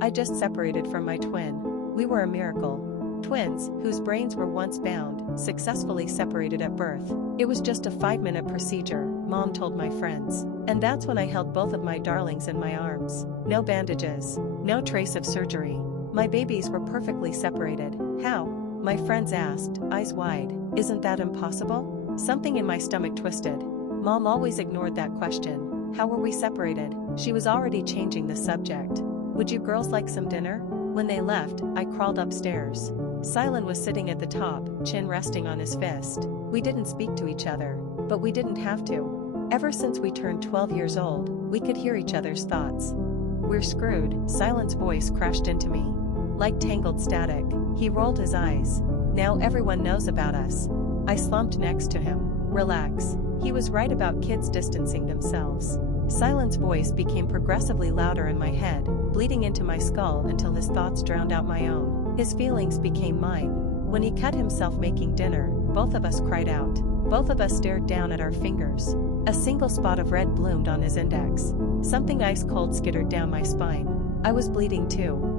I just separated from my twin. We were a miracle. Twins, whose brains were once bound, successfully separated at birth. It was just a 5-minute procedure, Mom told my friends. And that's when I held both of my darlings in my arms. No bandages. No trace of surgery. My babies were perfectly separated. How? My friends asked, eyes wide. Isn't that impossible? Something in my stomach twisted. Mom always ignored that question. How were we separated? She was already changing the subject. Would you girls like some dinner? When they left, I crawled upstairs. Silen was sitting at the top, chin resting on his fist. We didn't speak to each other, but we didn't have to. Ever since we turned 12 years old, we could hear each other's thoughts. We're screwed, Silen's voice crashed into me. Like tangled static, he rolled his eyes. Now everyone knows about us. I slumped next to him. Relax. He was right about kids distancing themselves. Silen's voice became progressively louder in my head, bleeding into my skull until his thoughts drowned out my own. His feelings became mine. When he cut himself making dinner, both of us cried out. Both of us stared down at our fingers. A single spot of red bloomed on his index. Something ice cold skittered down my spine. I was bleeding too.